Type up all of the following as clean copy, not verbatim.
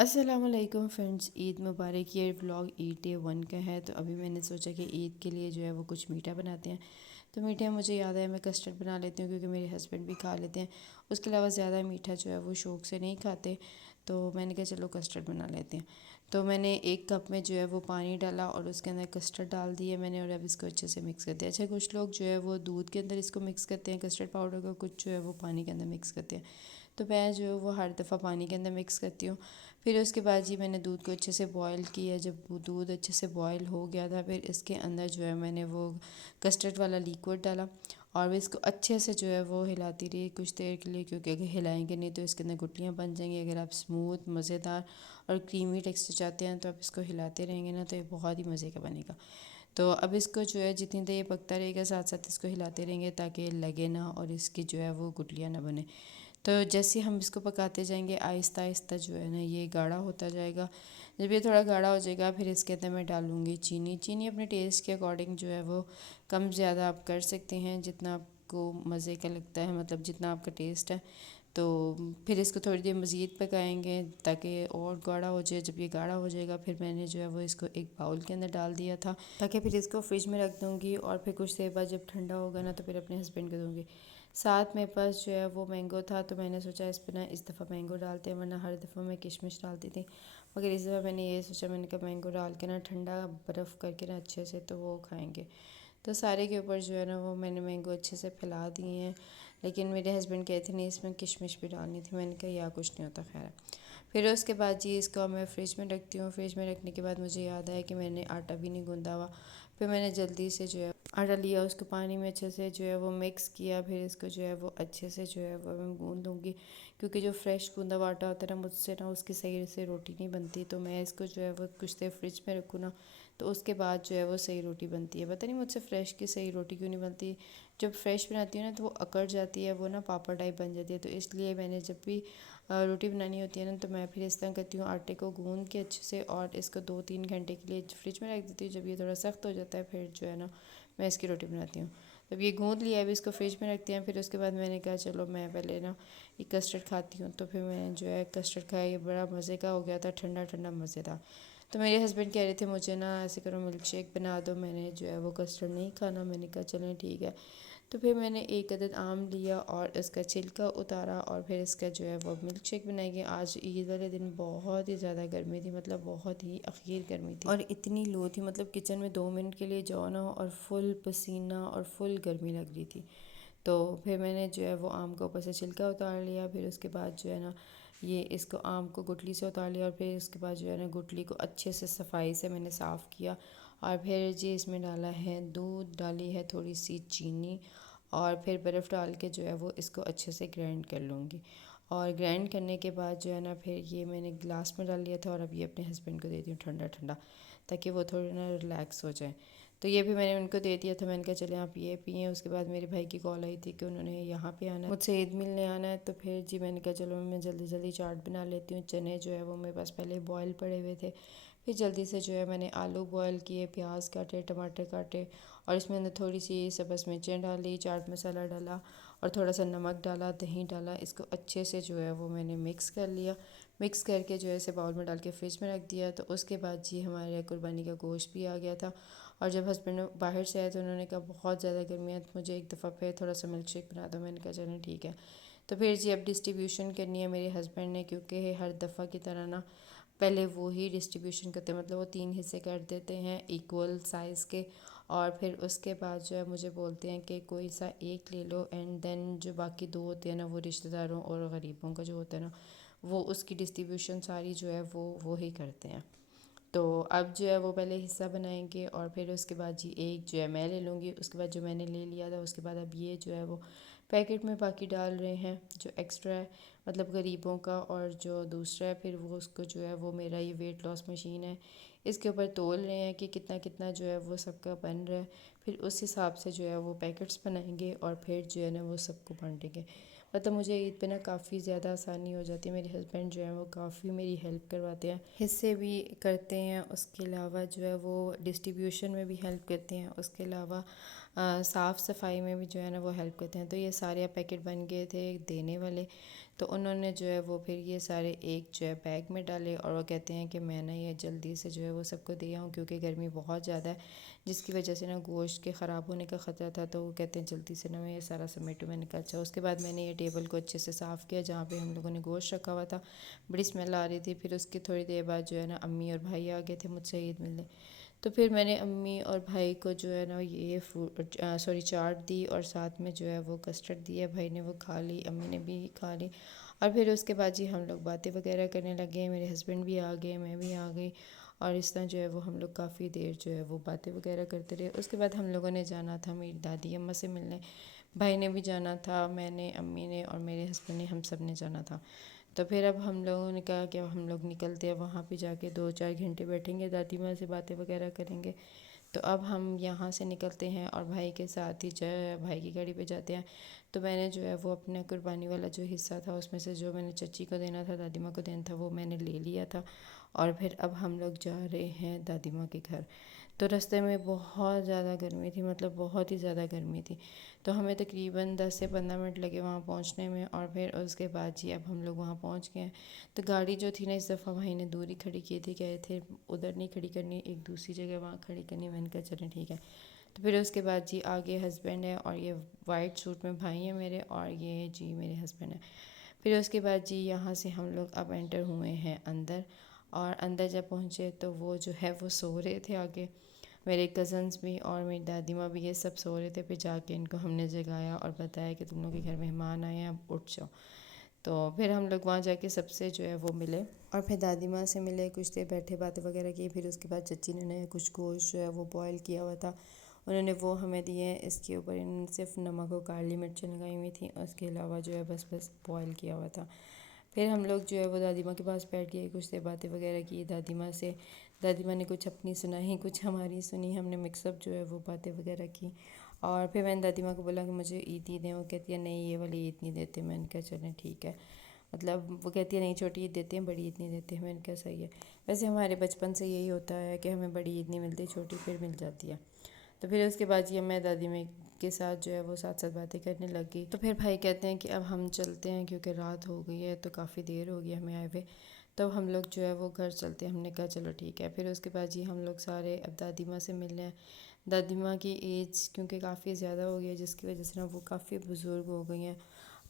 अस्सलामुअलैकुम फ्रेंड्स, ईद मुबारक। ये vlog Eid day 1 का है। तो अभी मैंने सोचा कि ईद के लिए जो है वो कुछ मीठा बनाते हैं। तो मीठे में मुझे याद है मैं कस्टर्ड बना लेती हूँ क्योंकि मेरे हस्बैंड भी खा लेते हैं। उसके अलावा ज़्यादा मीठा जो है वो शौक़ से नहीं खाते। तो मैंने कहा चलो कस्टर्ड बना लेते हैं। तो मैंने 1 कप में जो है वो पानी डाला और उसके अंदर कस्टर्ड डाल दिया मैंने, और अब इसको अच्छे से मिक्स कर दिया। अच्छा, कुछ लोग जो है वो दूध के अंदर इसको मिक्स करते हैं कस्टर्ड पाउडर को, कुछ जो है वो पानी के अंदर मिक्स करते हैं। तो मैं जो है वो हर दफ़ा पानी के अंदर मिक्स करती हूँ। फिर उसके बाद जी मैंने दूध को अच्छे से बॉईल किया। जब वो दूध अच्छे से बॉईल हो गया था, फिर इसके अंदर जो है मैंने वो कस्टर्ड वाला लिक्विड डाला और इसको अच्छे से जो है वो हिलाती रही कुछ देर के लिए, क्योंकि अगर हिलाएंगे नहीं तो इसके अंदर गुठलियाँ बन जाएंगी। अगर आप स्मूथ, मज़ेदार और क्रीमी टेक्सचर चाहते हैं तो आप इसको हिलाते रहेंगे ना, तो ये बहुत ही मज़े का बनेगा। तो अब इसको जो है जितनी देर ये पकता रहेगा, साथ साथ इसको हिलाते रहेंगे ताकि लगे ना और इसकी जो है वो गुठलियाँ ना बने। तो जैसे हम इसको पकाते जाएंगे आहिस्ता आहिस्ता जो है ना ये गाढ़ा होता जाएगा। जब ये थोड़ा गाढ़ा हो जाएगा, फिर इसके अंदर मैं डालूँगी चीनी। चीनी अपने टेस्ट के अकॉर्डिंग जो है वो कम ज़्यादा आप कर सकते हैं, जितना आपको मज़े का लगता है, मतलब जितना आपका टेस्ट है। तो फिर इसको थोड़ी देर मज़ीद पकाएंगे ताकि और गाढ़ा हो जाए। जब ये गाढ़ा हो जाएगा, फिर मैंने जो है वो इसको एक बाउल के अंदर डाल दिया था ताकि फिर इसको फ्रिज में रख दूँगी, और फिर कुछ देर बाद जब ठंडा होगा ना तो फिर अपने हस्बैंड को दूँगी। साथ मेरे पास जो है वो मैंगो था, तो मैंने सोचा इस पर ना इस दफ़ा मैंगो डालते हैं, वरना हर दफ़ा मैं किशमिश डालती थी। मगर इस दफ़ा मैंने ये सोचा, मैंने कहा मैंगो डाल के ना ठंडा बर्फ़ करके ना अच्छे से तो वो खाएंगे। तो सारे के ऊपर जो है ना वो मैंने मैंगो अच्छे से फैला दिए हैं। लेकिन मेरे हस्बैंड कहते नहीं इसमें किशमिश भी डालनी थी। मैंने कहा या कुछ नहीं होता, खैर। फिर उसके बाद जी इसको मैं फ़्रिज में रखती हूँ। फ्रिज में रखने के बाद मुझे याद आया कि मैंने आटा भी नहीं गूँधा हुआ। फिर मैंने जल्दी से जो है आटा लिया, उसको पानी में अच्छे से जो है वो मिक्स किया। फिर इसको जो है वो अच्छे से जो है वो मैं गूँध दूँगी, क्योंकि जो फ्रेश गूँधा हुआ आटा होता है ना, मुझसे ना उसकी सही से रोटी नहीं बनती। तो मैं इसको जो है वो कुछ देर फ्रिज में रखूँ ना, तो उसके बाद जो है वो सही रोटी बनती है। पता नहीं मुझसे फ़्रेश की सही रोटी क्यों नहीं बनती। जब फ्रेश बनाती हूँ ना तो वो अकड़ जाती है, वो ना पापड़ टाइप बन जाती है। तो इसलिए मैंने जब भी रोटी बनानी होती है ना, तो मैं फिर इस तरह करती हूँ, आटे को गूँध के अच्छे से और इसको 2-3 घंटे के लिए फ्रिज में रख देती हूँ। जब ये थोड़ा सख्त हो जाता है, फिर जो है ना मैं इसकी रोटी बनाती हूँ। जब ये गूँध लिया, अभी इसको फ्रिज में रखती हैं। फिर उसके बाद मैंने कहा चलो मैं पहले ना ये कस्टर्ड खाती हूँ। तो फिर मैंने जो है कस्टर्ड खाया, ये बड़ा मज़े का हो गया था, ठंडा ठंडा मज़ेदार। तो मेरे हस्बैंड कह रहे थे मुझे ना ऐसे करो मिल्क शेक बना दो। मैंने जो है वो कस्टर्ड नहीं खाना। मैंने कहा चलें ठीक है। तो फिर मैंने एक अदद आम लिया और इसका छिलका उतारा और फिर इसका जो है वो मिल्क शेक बनाएंगे। आज ईद वाले दिन बहुत ही ज़्यादा गर्मी थी, मतलब बहुत ही अखीर गर्मी थी, और इतनी लो थी, मतलब किचन में 2 मिनट के लिए जाओ ना और फुल पसीना और फुल गर्मी लग रही थी। तो फिर मैंने जो है वो आम को ऊपर से छिलका उतार लिया। फिर उसके बाद जो है ना ये इसको आम को गुठली से उतार लिया, और फिर उसके बाद जो है ना गुठली को अच्छे से सफाई से मैंने साफ़ किया। और फिर जी इसमें डाला है दूध, डाली है थोड़ी सी चीनी, और फिर बर्फ़ डाल के जो है वो इसको अच्छे से ग्राइंड कर लूँगी। और ग्राइंड करने के बाद जो है ना फिर ये मैंने गिलास में डाल लिया था, और अब ये अपने हस्बैंड को देती हूँ ठंडा ठंडा, ताकि वो थोड़ा ना रिलैक्स हो जाए। तो ये भी मैंने उनको दे दिया था। मैंने कहा चले आप ये पिए। उसके बाद मेरे भाई की कॉल आई थी कि उन्होंने यहाँ पे आना है, मुझसे ईद मिलने आना है। तो फिर जी मैंने कहा चलो मैं जल्दी जल्दी चाट बना लेती हूँ। चने जो है वो मेरे पास पहले बॉयल पड़े हुए थे। फिर जल्दी से जो है मैंने आलू बॉयल किए, प्याज काटे, टमाटर काटे, और इसमें अंदर थोड़ी सी सब्ज़ मिर्चें डाली, चाट मसाला डाला और थोड़ा सा नमक डाला, दही डाला। इसको अच्छे से जो है वो मैंने मिक्स कर लिया। मिक्स करके जो है इसे बाउल में डाल के फ्रिज में रख दिया। तो उसके बाद जी हमारे कुर्बानी का गोश्त भी आ गया था। और जब हस्बैंड बाहर से आए तो उन्होंने कहा बहुत ज़्यादा गर्मी है, तो मुझे एक दफ़ा फिर थोड़ा सा मिल्क शेक बना दो। मैंने कहा चलें ठीक है। तो फिर जी अब डिस्ट्रीब्यूशन करनी है मेरे हस्बैंड ने, क्योंकि हर दफ़ा की तरह ना पहले वो ही डिस्ट्रीब्यूशन करते हैं, मतलब वो 3 हिस्से कर देते हैं इक्वल साइज़ के। और फिर उसके बाद जो है मुझे बोलते हैं कि कोई सा एक ले लो, एंड देन जो बाकी 2 होते हैं ना वो रिश्तेदारों और गरीबों का जो होता है ना, वो उसकी डिस्ट्रीब्यूशन सारी जो है वो ही करते हैं। तो अब जो है वो पहले हिस्सा बनाएंगे, और फिर उसके बाद जी एक जो है मैं ले लूँगी। उसके बाद जो मैंने ले लिया था उसके बाद अब ये जो है वो पैकेट में बाकी डाल रहे हैं जो एक्स्ट्रा है, मतलब गरीबों का। और जो दूसरा है फिर वो उसको जो है वो मेरा ये वेट लॉस मशीन है, इसके ऊपर तोल रहे हैं कि कितना कितना जो है वो सबका बन रहा है। फिर उस हिसाब से जो है वो पैकेट्स बनाएंगे और फिर जो है ना वो सबको बांटेंगे। मतलब मुझे ईद पे ना काफ़ी ज़्यादा आसानी हो जाती है। मेरे हस्बैंड जो है वो काफ़ी मेरी हेल्प करवाते हैं, हिस्से भी करते हैं, उसके अलावा जो है वो डिस्ट्रीब्यूशन में भी हेल्प करते हैं, उसके अलावा साफ़ सफाई में भी जो है ना वो हेल्प करते हैं। तो ये सारे पैकेट बन गए थे देने वाले। तो उन्होंने जो है वो फिर ये सारे एक जो है बैग में डाले और वो कहते हैं कि मैं ना ये जल्दी से जो है वो सबको दे आऊँ क्योंकि गर्मी बहुत ज़्यादा है, जिसकी वजह से ना गोश्त के ख़राब होने का ख़तरा था। तो वो कहते हैं जल्दी से ना मैं ये सारा समेटूँ। मैंने कहा अच्छा। उसके बाद मैंने ये टेबल को अच्छे से साफ़ किया जहाँ पे हम लोगों ने गोश्त रखा हुआ था, बड़ी स्मेल आ रही थी। फिर उसकी थोड़ी देर बाद जो है ना अम्मी और भाई आ गए थे मुझसे ईद मिलने। तो फिर मैंने अम्मी और भाई को जो है ना ये चाट दी और साथ में जो है वो कस्टर्ड दिया। भाई ने वो खा ली, अम्मी ने भी खा ली। और फिर उसके बाद जी हम लोग बातें वगैरह करने लगे। मेरे हस्बैंड भी आ गए, मैं भी आ गई और इस तरह जो है वो हम लोग काफ़ी देर जो है वो बातें वगैरह करते रहे। उसके बाद हम लोगों ने जाना था मेरी दादी अम्मा से मिलने। भाई ने भी जाना था, मैंने, अम्मी ने और मेरे हस्बैंड ने, हम सब ने जाना था। तो फिर अब हम लोगों ने कहा कि अब हम लोग निकलते हैं, वहाँ पे जाके 2-4 घंटे बैठेंगे, दादी माँ से बातें वगैरह करेंगे। तो अब हम यहाँ से निकलते हैं और भाई के साथ ही जो है भाई की गाड़ी पे जाते हैं। तो मैंने जो है वो अपना कुर्बानी वाला जो हिस्सा था उसमें से जो मैंने चची को देना था, दादी माँ को देना था, वो मैंने ले लिया था। और फिर अब हम लोग जा रहे हैं दादी माँ के घर। तो रास्ते में बहुत ज़्यादा गर्मी थी, मतलब बहुत ही ज़्यादा गर्मी थी। तो हमें तकरीबन 10 से 15 मिनट लगे वहाँ पहुँचने में। और फिर उसके बाद जी अब हम लोग वहाँ पहुँच गए हैं। तो गाड़ी जो थी ना इस दफ़ा भाई ने दूर ही खड़ी की थी, कहे थे उधर नहीं खड़ी करनी, एक दूसरी जगह वहाँ खड़ी करनी। मैंने कहा चलें ठीक है। तो फिर उसके बाद जी आगे हस्बैंड है और ये वाइट सूट में भाई है मेरे, और ये जी मेरे हस्बैंड है। फिर उसके बाद जी यहाँ से हम लोग अब एंटर हुए हैं अंदर। और अंदर जब पहुँचे तो वो जो है वो सो रहे थे आगे, मेरे कज़न्स भी और मेरी दादी माँ भी, ये सब सो रहे थे। फिर जाके इनको हमने जगाया और बताया कि तुम लोग के घर मेहमान आए हैं, अब उठ जाओ। तो फिर हम लोग वहाँ जाके सबसे जो है वो मिले और फिर दादी माँ से मिले, कुछ देर बैठे बातें वगैरह की। फिर उसके बाद चची ने कुछ गोश्त जो है वो बॉयल किया हुआ था, उन्होंने वो हमें दिए। इसके ऊपर इन्होंने सिर्फ नमक और काली मिर्चें लगाई हुई थी, उसके अलावा जो है बस बॉयल किया हुआ था। फिर हम लोग जो है वो दादी माँ के पास बैठ गए, कुछ देर बातें वगैरह की दादी माँ से। दादी माँ ने कुछ अपनी सुनाई, कुछ हमारी सुनी, हमने मिक्सअप जो है वो बातें वगैरह की। और फिर मैंने दादी माँ को बोला कि मुझे ईद ईद दें। वो कहती है नहीं ये वाली ईद नहीं देते। मैंने कहा चलें ठीक है। मतलब वो कहती है नहीं छोटी ईद देते हैं, बड़ी ईद नहीं देते हैं। मैंने कहा सही है। वैसे हमारे बचपन से यही होता है कि हमें बड़ी ईद नहीं मिलती, छोटी फिर मिल जाती है। तो फिर उसके बाद ये मैं दादी में के साथ जो है वो साथ साथ बातें करने लग गई। तो फिर भाई कहते हैं कि अब हम चलते हैं क्योंकि रात हो गई है, तो काफ़ी देर हो गई हमें आए हुए। तो हम लोग जो है वो घर चलते हैं। हमने कहा चलो ठीक है। फिर उसके बाद जी हम लोग सारे अब दादी माँ से मिलने हैं। दादी माँ की एज क्योंकि काफ़ी ज़्यादा हो गई है, जिसकी वजह से ना वो काफ़ी बुज़ुर्ग हो गई हैं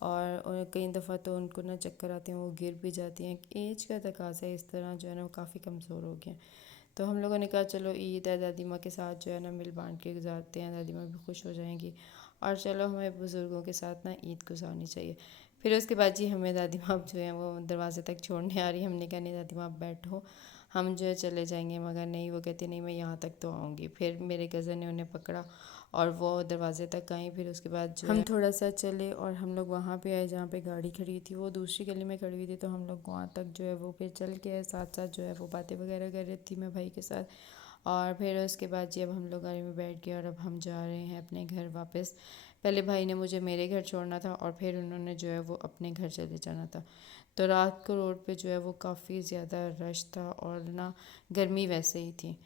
और कई दफ़ा तो उनको ना चक्कर आते हैं, वो गिर भी जाती हैं। एज का तकाज़ा है, इस तरह जो है ना वो काफ़ी कमज़ोर हो गए हैं। तो हम लोगों ने कहा चलो ईद है, दादी माँ के साथ जो है ना मिल बांट के गुजारते हैं, दादी माँ भी खुश हो जाएंगी और चलो हमें बुज़ुर्गों के साथ ना ईद गुजारनी चाहिए। फिर उसके बाद जी हमें दादी माँ जो है वो दरवाज़े तक छोड़ने आ रही। हमने कहा नहीं दादी माँ आप बैठो, हम जो है चले जाएंगे। मगर नहीं, वो कहती नहीं मैं यहाँ तक तो आऊँगी। फिर मेरे कज़न ने उन्हें पकड़ा और वो दरवाज़े तक आई। फिर उसके बाद जो हम थोड़ा सा चले और हम लोग वहाँ पे आए जहाँ पे गाड़ी खड़ी थी, वो दूसरी गली में खड़ी हुई थी। तो हम लोग वहाँ तक जो है वो फिर चल के आए, साथ साथ जो है वो बातें वगैरह कर रही थी मैं भाई के साथ। और फिर उसके बाद जब हम लोग गाड़ी में बैठ गए और अब हम जा रहे हैं अपने घर वापस। पहले भाई ने मुझे मेरे घर छोड़ना था और फिर उन्होंने जो है वो अपने घर चले जाना था। तो रात को रोड पे जो है वो काफ़ी ज़्यादा रश था और ना गर्मी वैसे ही थी।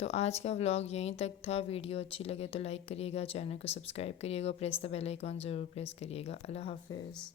तो आज का व्लॉग यहीं तक था। वीडियो अच्छी लगे तो लाइक करिएगा, चैनल को सब्सक्राइब करिएगा, प्रेस द बेल आइकॉन ज़रूर प्रेस करिएगा। अल्लाह हाफिज़।